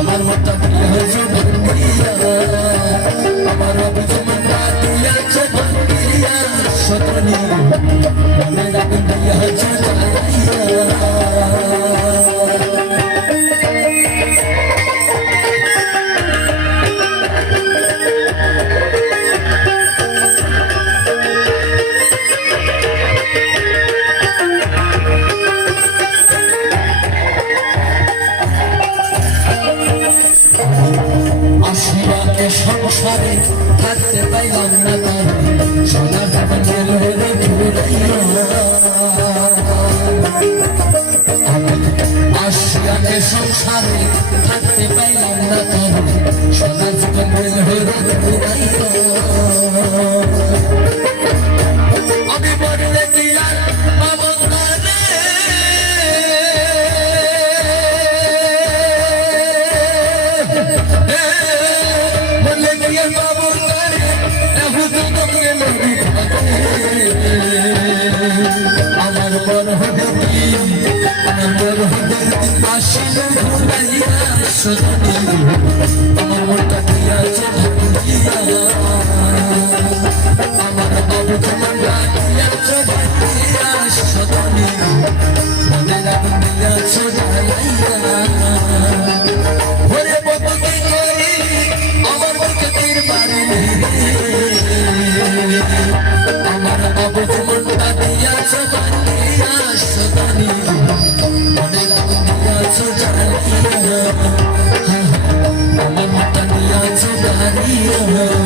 আমার মতো আমার অভিযোগটা দিয়েছে বন্দিয়া সতনি মনে রাখুন দিয়েছে সংসারে থাকতে পাইলাম না তার সোনার জীবন গেল আসিয়াকে সংসারে থাকতে পাইলাম না তার সোনার জীবন গেল আমি বললে কি আর পাবো না রে আমার বড় হবে আমার বড় হবে আসলে ভুলাইয়া সতনি আমার মনটা দিয়াছে আমার বাবু তোমার দিয়াছে ভাইয়া সতনি মনে রাখুন দিয়াছে জ্বালাইয়া ওরে বদকি করি আমার বুকে তীর মারি আমার বাবু মনটা দিয়াছে ভাইয়া সতনি মনে রাখুন দিয়াছে জ্বালাইয়া আমার মনটা দিয়াছে জ্বালাইয়া